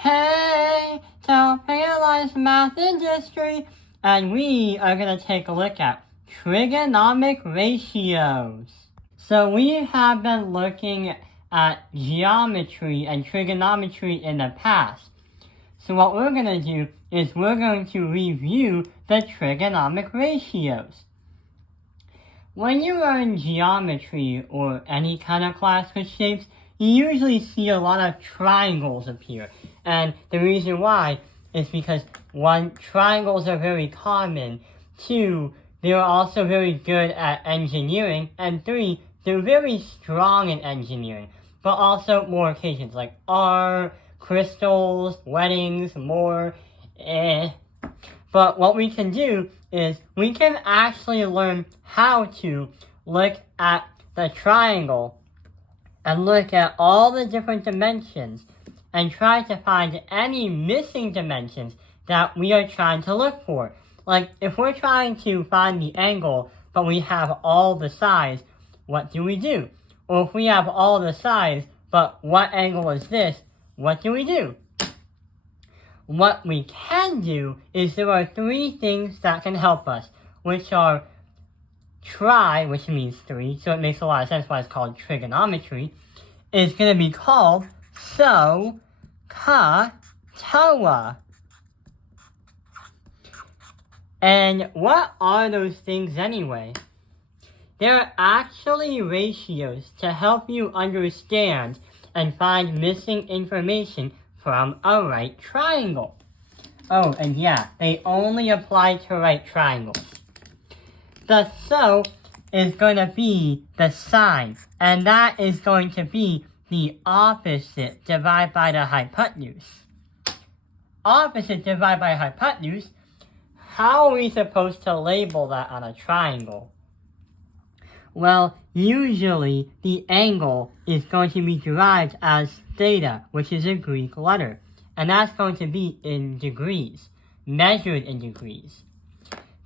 Hey, to realize math industry, and we are going to take a look at trigonomic ratios. So we have been looking at geometry and trigonometry in the past. So what we're going to do is we're going to review the trigonomic ratios. When you are in geometry or any kind of class with shapes, you usually see a lot of triangles appear. And the reason why is because 1, triangles are very common. 2, they are also very good at engineering. And 3, they're very strong in engineering. But also more occasions like art, crystals, weddings, more. But what we can do is we can actually learn how to look at the triangle and look at all the different dimensions and try to find any missing dimensions that we are trying to look for. Like if we're trying to find the angle but we have all the sides, what do we do? Or if we have all the sides but what angle is this, what do we do? What we can do is there are 3 things that can help us, which are tri, which means 3, so it makes a lot of sense why it's called trigonometry, is going to be called SOHCAHTOA. And what are those things anyway? They're actually ratios to help you understand and find missing information from a right triangle. Oh, and yeah, they only apply to right triangles. The SO is going to be the sine, and that is going to be the opposite divided by the hypotenuse. Opposite divided by hypotenuse, how are we supposed to label that on a triangle? Well, usually the angle is going to be derived as theta, which is a Greek letter, and that's going to be in degrees, measured in degrees.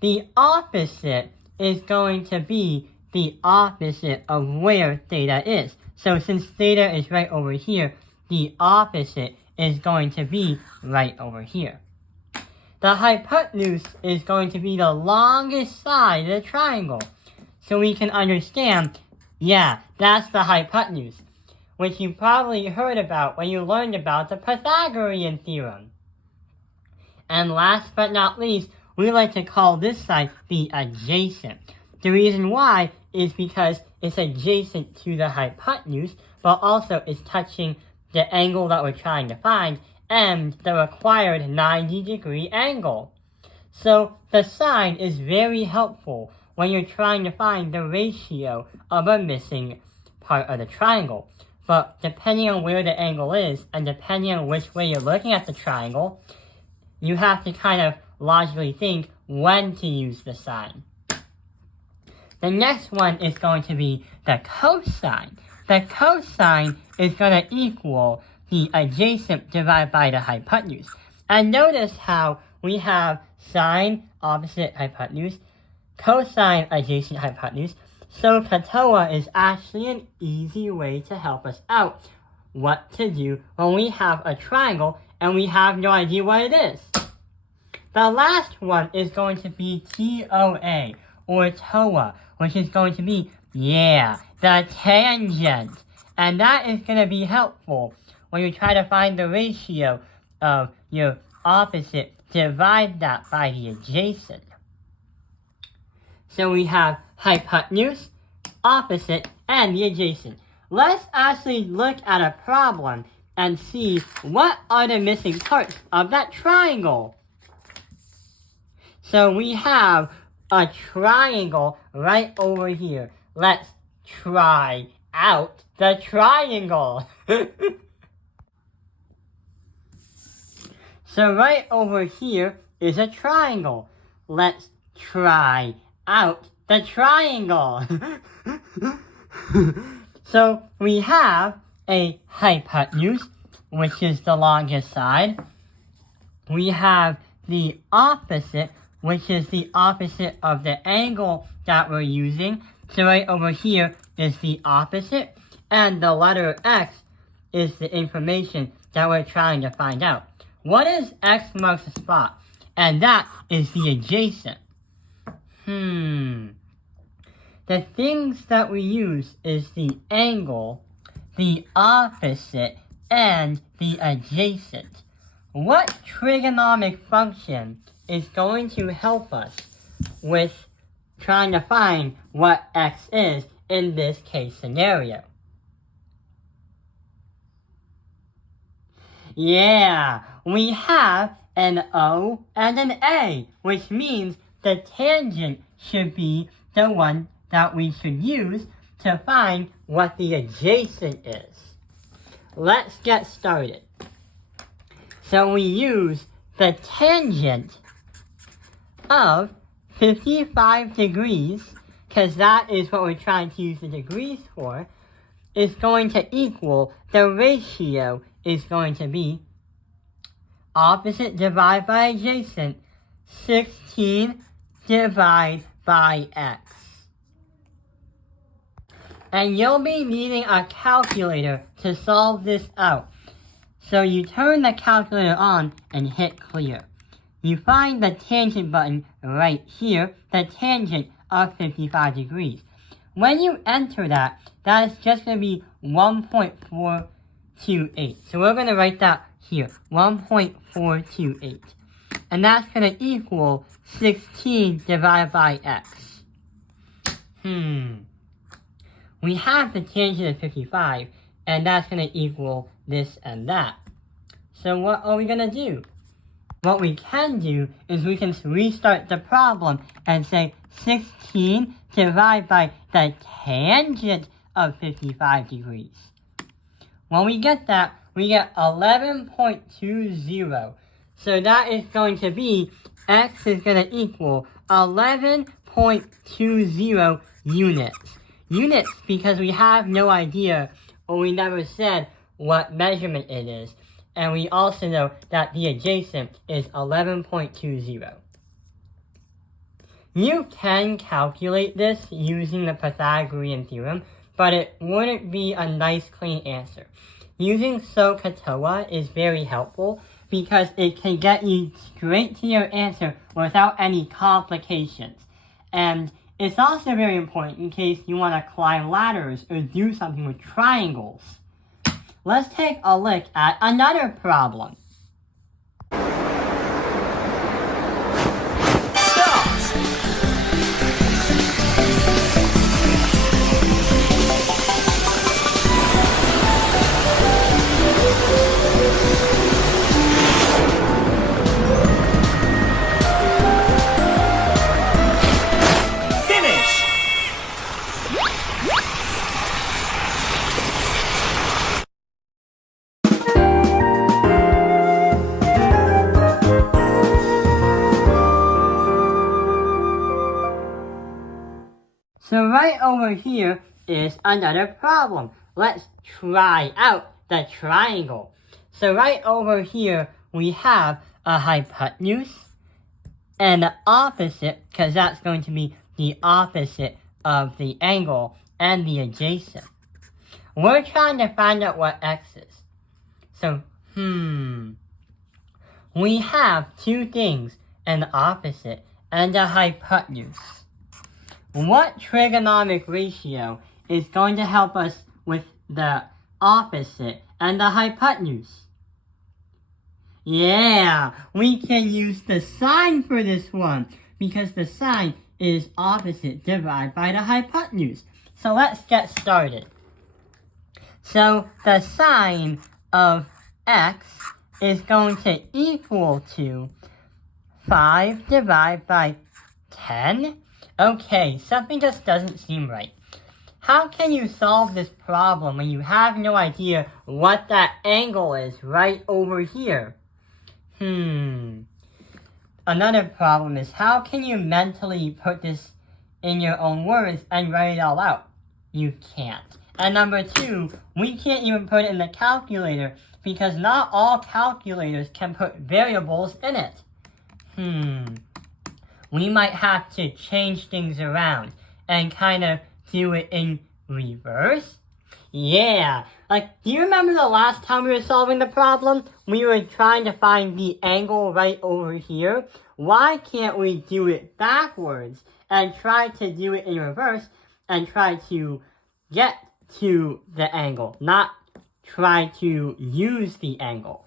The opposite is going to be the opposite of where theta is. So since theta is right over here, the opposite is going to be right over here. The hypotenuse is going to be the longest side of the triangle. So we can understand, yeah, that's the hypotenuse, which you probably heard about when you learned about the Pythagorean theorem. And last but not least, we like to call this side the adjacent. The reason why is because it's adjacent to the hypotenuse, but also is touching the angle that we're trying to find and the required 90-degree angle. So the sine is very helpful when you're trying to find the ratio of a missing part of the triangle. But depending on where the angle is, and depending on which way you're looking at the triangle, you have to kind of logically think when to use the sine. The next one is going to be the cosine. The cosine is going to equal the adjacent divided by the hypotenuse. And notice how we have sine opposite hypotenuse, cosine adjacent hypotenuse. So SOHCAHTOA is actually an easy way to help us out what to do when we have a triangle and we have no idea what it is. The last one is going to be TOA, or TOA, which is going to be, the tangent. And that is going to be helpful when you try to find the ratio of your opposite, divide that by the adjacent. So we have hypotenuse, opposite, and the adjacent. Let's actually look at a problem and see what are the missing parts of that triangle. So we have a triangle right over here. Let's try out the triangle. So right over here is a triangle. Let's try out the triangle. So we have a hypotenuse, which is the longest side. We have the opposite, which is the opposite of the angle that we're using. So right over here is the opposite, and the letter X is the information that we're trying to find out. What is X marks the spot? And that is the adjacent. The things that we use is the angle, the opposite, and the adjacent. What trigonomic function is going to help us with trying to find what X is in this case scenario? Yeah, we have an O and an A, which means the tangent should be the one that we should use to find what the adjacent is. Let's get started. So we use the tangent of 55 degrees, because that is what we're trying to use the degrees for, is going to equal, the ratio is going to be opposite divided by adjacent, 16 divided by X. And you'll be needing a calculator to solve this out. So you turn the calculator on and hit clear. You find the tangent button right here, the tangent of 55 degrees. When you enter that, that is just going to be 1.428. So we're going to write that here, 1.428. And that's going to equal 16 divided by X. We have the tangent of 55, and that's going to equal this and that. So what are we going to do? What we can do is we can restart the problem and say 16 divided by the tangent of 55 degrees. When we get that, we get 11.20. So that is going to be, X is going to equal 11.20 units. Units because we have no idea, or we never said what measurement it is. And we also know that the adjacent is 11.20. You can calculate this using the Pythagorean theorem, but it wouldn't be a nice clean answer. Using SOHCAHTOA is very helpful because it can get you straight to your answer without any complications. And it's also very important in case you want to climb ladders or do something with triangles. Let's take a look at another problem. So right over here is another problem. Let's try out the triangle. So right over here, we have a hypotenuse and the opposite, because that's going to be the opposite of the angle and the adjacent. We're trying to find out what X is. So, we have two things, an opposite and a hypotenuse. What trigonomic ratio is going to help us with the opposite and the hypotenuse? Yeah, we can use the sine for this one, because the sine is opposite divided by the hypotenuse. So let's get started. So the sine of X is going to equal to 5 divided by 10. Okay, something just doesn't seem right. How can you solve this problem when you have no idea what that angle is right over here? Another problem is, how can you mentally put this in your own words and write it all out? You can't. And number two, we can't even put it in the calculator because not all calculators can put variables in it. We might have to change things around and kind of do it in reverse. Yeah. Like, do you remember the last time we were solving the problem? We were trying to find the angle right over here. Why can't we do it backwards and try to do it in reverse and try to get to the angle, not try to use the angle?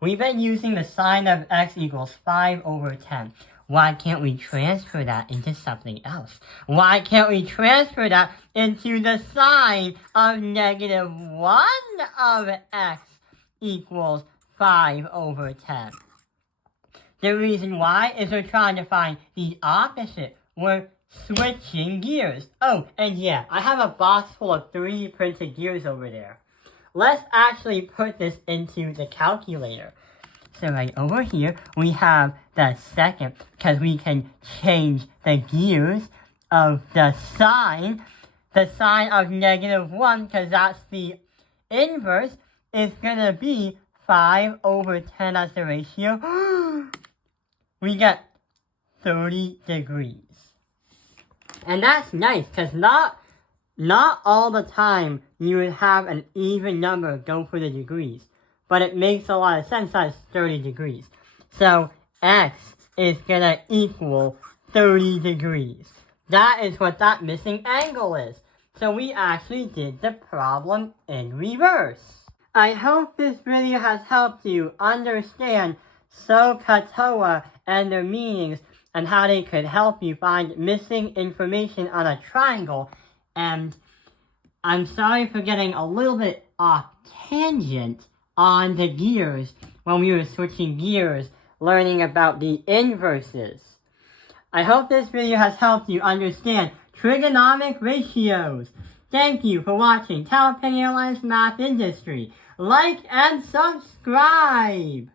We've been using the sine of x equals 5 over 10. Why can't we transfer that into something else? Why can't we transfer that into the sine of negative 1 of x equals 5 over 10? The reason why is we're trying to find the opposite. We're switching gears. Oh, and yeah, I have a box full of 3D printed gears over there. Let's actually put this into the calculator. So right over here, we have the second, because we can change the gears of the sine of negative 1, because that's the inverse, is going to be 5 over 10 as the ratio. We get 30 degrees. And that's nice, because not all the time you would have an even number go for the degrees. But it makes a lot of sense that it's 30 degrees. So x is going to equal 30 degrees. That is what that missing angle is. So we actually did the problem in reverse. I hope this video has helped you understand SOHCAHTOA and their meanings and how they could help you find missing information on a triangle. And I'm sorry for getting a little bit off tangent on the gears when we were switching gears, learning about the inverses. I hope this video has helped you understand trigonomic ratios. Thank you for watching Tailpenny Airlines Math Industry. Like and subscribe!